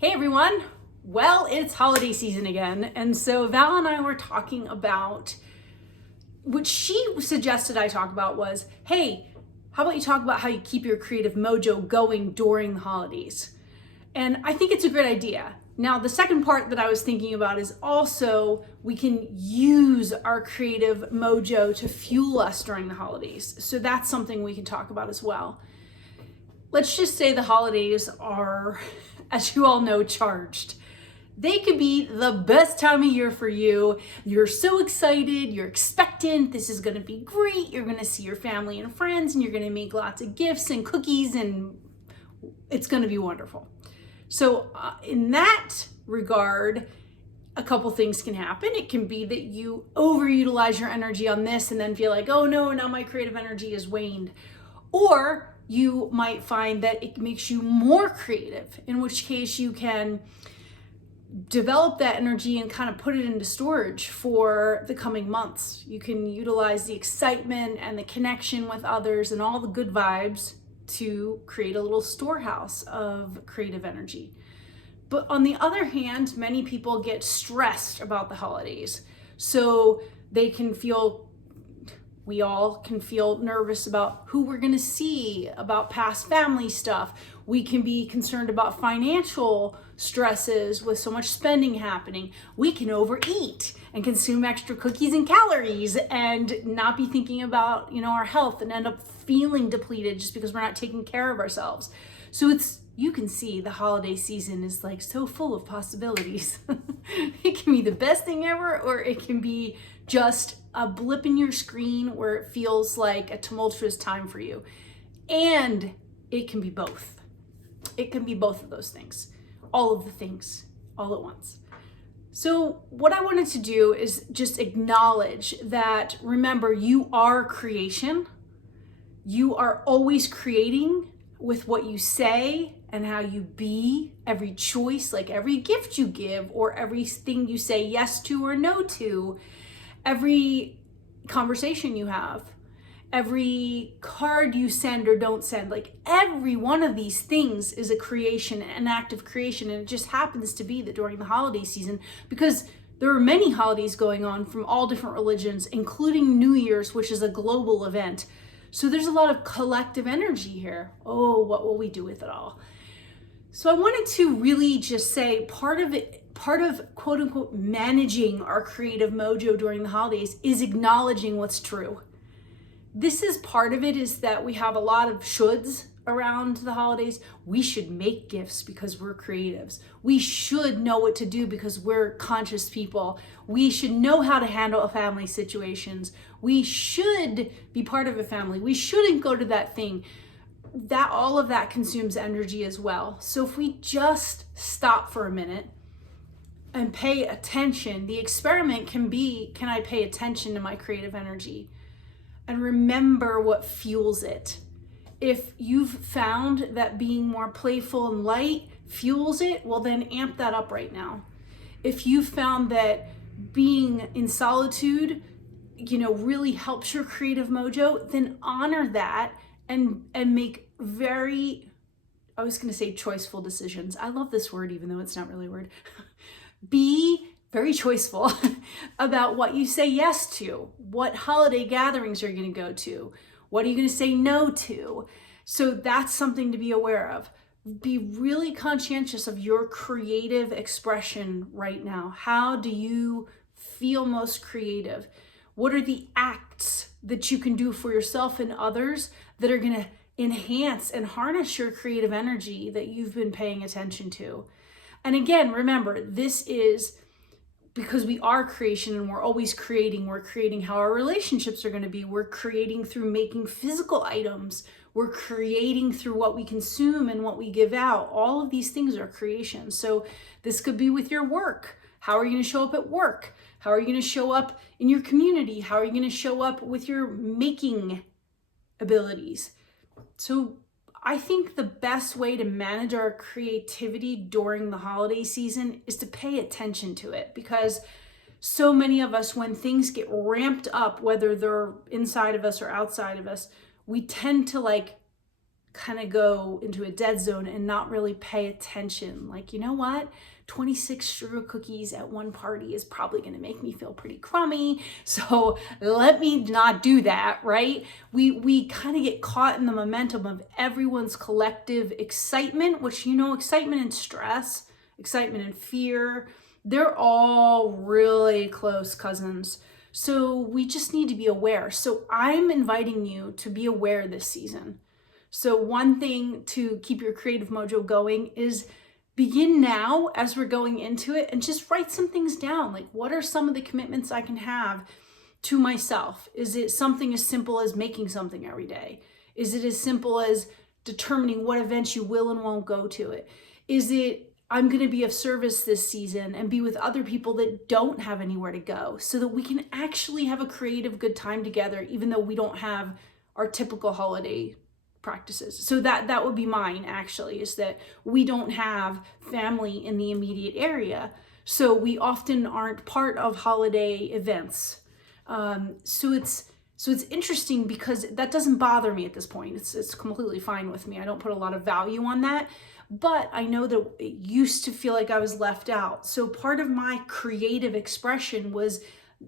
Hey everyone! Well, it's holiday season again, and so Val and I were talking about what she suggested I talk about was, hey, how about you talk about how you keep your creative mojo going during the holidays? And I think it's a great idea. Now, the second part that I was thinking about is also we can use our creative mojo to fuel us during the holidays. So that's something we can talk about as well. Let's just say the holidays are, as you all know, charged. They could be the best time of year for you. You're so excited, you're expectant, this is gonna be great. You're gonna see your family and friends and you're gonna make lots of gifts and cookies and it's gonna be wonderful. So in that regard, a couple things can happen. It can be that you overutilize your energy on this and then feel like, oh no, now my creative energy is waned. Or you might find that it makes you more creative, in which case you can develop that energy and kind of put it into storage for the coming months. You can utilize the excitement and the connection with others and all the good vibes to create a little storehouse of creative energy. But on the other hand, many people get stressed about the holidays. So we all can feel nervous about who we're gonna see, about past family stuff. We can be concerned about financial stresses with so much spending happening. We can overeat and consume extra cookies and calories and not be thinking about, our health and end up feeling depleted just because we're not taking care of ourselves. So you can see the holiday season is like so full of possibilities. It can be the best thing ever, or it can be just a blip in your screen where it feels like a tumultuous time for you. And it can be both. It can be both of those things, all of the things, all at once. So what I wanted to do is just acknowledge that, remember, you are creation. You are always creating with what you say and how you be, every choice, like every gift you give or everything you say yes to or no to, every conversation you have, every card you send or don't send, like every one of these things is a creation, an act of creation. And it just happens to be that during the holiday season, because there are many holidays going on from all different religions, including New Year's, which is a global event. So there's a lot of collective energy here. Oh, what will we do with it all? So I wanted to really just say part of quote unquote managing our creative mojo during the holidays is acknowledging what's true. This is part of it, is that we have a lot of shoulds around the holidays. We should make gifts because we're creatives. We should know what to do because we're conscious people. We should know how to handle family situations. We should be part of a family. We shouldn't go to that thing. That all of that consumes energy as well. So if we just stop for a minute and pay attention, the experiment can be, can I pay attention to my creative energy and remember what fuels it? If you've found that being more playful and light fuels it, well then amp that up right now. If you've found that being in solitude, really helps your creative mojo, then honor that and make very, I was gonna say choiceful decisions. I love this word, even though it's not really a word. Be very choiceful about what you say yes to, what holiday gatherings you're gonna go to, what are you gonna say no to? So that's something to be aware of. Be really conscientious of your creative expression right now. How do you feel most creative? What are the acts that you can do for yourself and others that are gonna enhance and harness your creative energy that you've been paying attention to? And again, remember, this is because we are creation and we're always creating. We're creating how our relationships are gonna be. We're creating through making physical items. We're creating through what we consume and what we give out. All of these things are creation. So this could be with your work. How are you gonna show up at work? How are you gonna show up in your community? How are you gonna show up with your making abilities? So I think the best way to manage our creativity during the holiday season is to pay attention to it, because so many of us, when things get ramped up, whether they're inside of us or outside of us, we tend to kind of go into a dead zone and not really pay attention. Like, you know what? 26 sugar cookies at one party is probably going to make me feel pretty crummy. So let me not do that, right? We kind of get caught in the momentum of everyone's collective excitement, which, you know, excitement and stress, excitement and fear, they're all really close cousins. So we just need to be aware. So I'm inviting you to be aware this season. So one thing to keep your creative mojo going is begin now as we're going into it and just write some things down. Like, what are some of the commitments I can have to myself? Is it something as simple as making something every day? Is it as simple as determining what events you will and won't go to it? Is it, I'm going to be of service this season and be with other people that don't have anywhere to go so that we can actually have a creative good time together, even though we don't have our typical holiday practices. So that would be mine, actually, is that we don't have family in the immediate area. So we often aren't part of holiday events. So it's interesting because that doesn't bother me at this point. It's completely fine with me. I don't put a lot of value on that, but I know that it used to feel like I was left out. So part of my creative expression was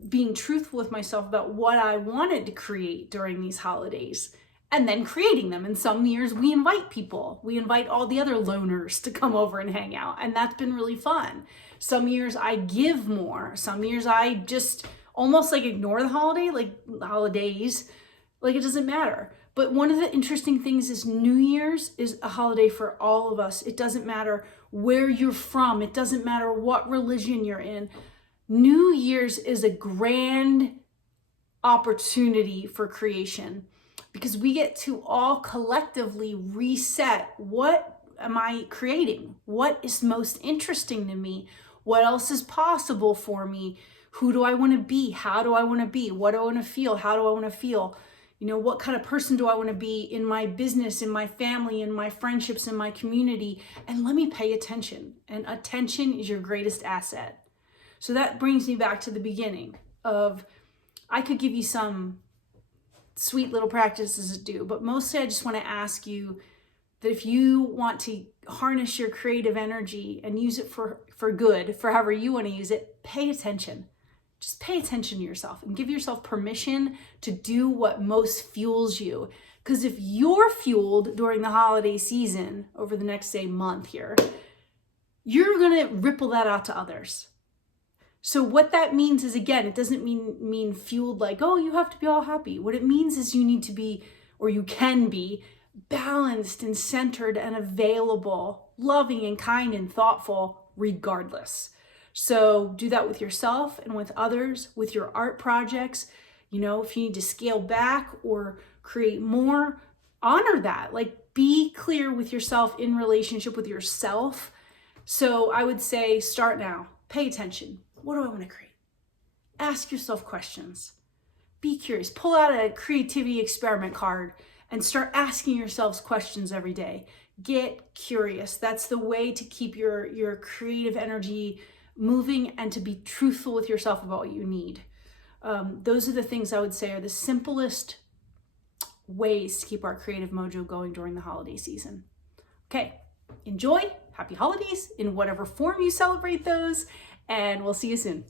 being truthful with myself about what I wanted to create during these holidays, and then creating them. And some years we invite people. We invite all the other loners to come over and hang out. And that's been really fun. Some years I give more. Some years I just almost like ignore the holidays, like it doesn't matter. But one of the interesting things is New Year's is a holiday for all of us. It doesn't matter where you're from. It doesn't matter what religion you're in. New Year's is a grand opportunity for creation, because we get to all collectively reset. What am I creating? What is most interesting to me? What else is possible for me? Who do I want to be? How do I want to be? What do I want to feel? How do I want to feel? You know, what kind of person do I want to be in my business, in my family, in my friendships, in my community? And let me pay attention. And attention is your greatest asset. So that brings me back to the beginning of, I could give you some sweet little practices to do, but mostly I just want to ask you that if you want to harness your creative energy and use it for good, for however you want to use it, pay attention. Just pay attention to yourself and give yourself permission to do what most fuels you. Because if you're fueled during the holiday season over the next, say, month here, you're going to ripple that out to others. So what that means is, again, it doesn't mean fueled like, oh, you have to be all happy. What it means is you need to be, or you can be, balanced and centered and available, loving and kind and thoughtful regardless. So do that with yourself and with others, with your art projects. You know, if you need to scale back or create more, honor that. Like, be clear with yourself in relationship with yourself. So I would say start now. Pay attention. What do I want to create? Ask yourself questions. Be curious. Pull out a creativity experiment card and start asking yourselves questions every day. Get curious. That's the way to keep your creative energy moving and to be truthful with yourself about what you need. Those are the things I would say are the simplest ways to keep our creative mojo going during the holiday season. Okay, enjoy. Happy holidays in whatever form you celebrate those, and we'll see you soon.